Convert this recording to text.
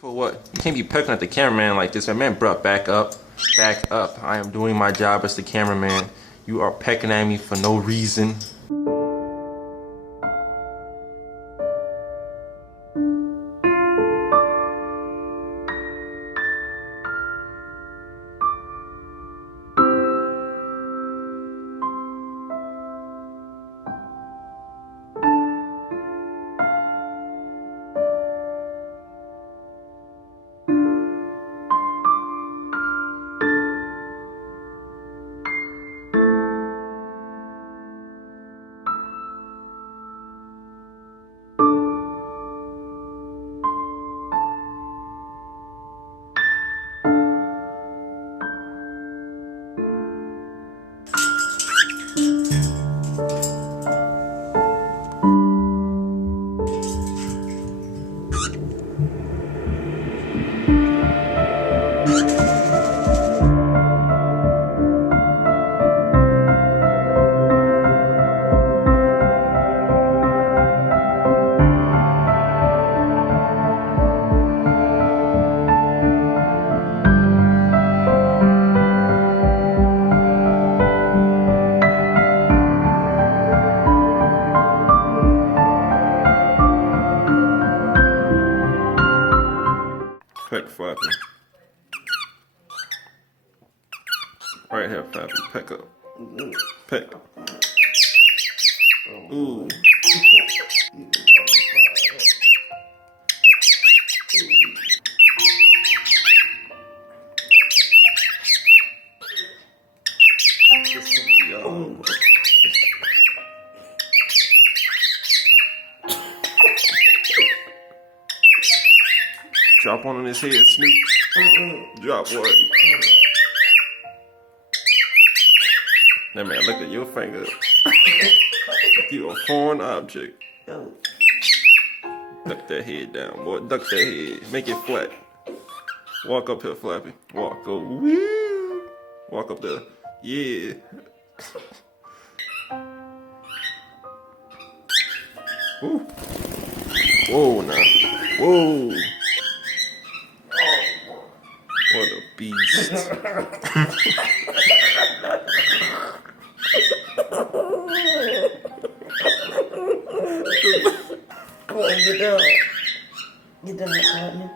For what? You can't be pecking at the cameraman like this. Man, bruh, back up. Back up. I am doing my job as the cameraman. You are pecking at me for no reason. Peck Flappy. Right here, Flappy. Peck up. Peck. Ooh. This can be Drop one on his head, Snoop. Drop one. That man, look at your finger. You a foreign object. Duck that head down, boy. Duck that head. Make it flat. Walk up here, Flappy. Walk. Go. Woo. Walk up there. Yeah. Ooh. Whoa, now. Whoa. What a beast. Come on, get down. Get down, partner.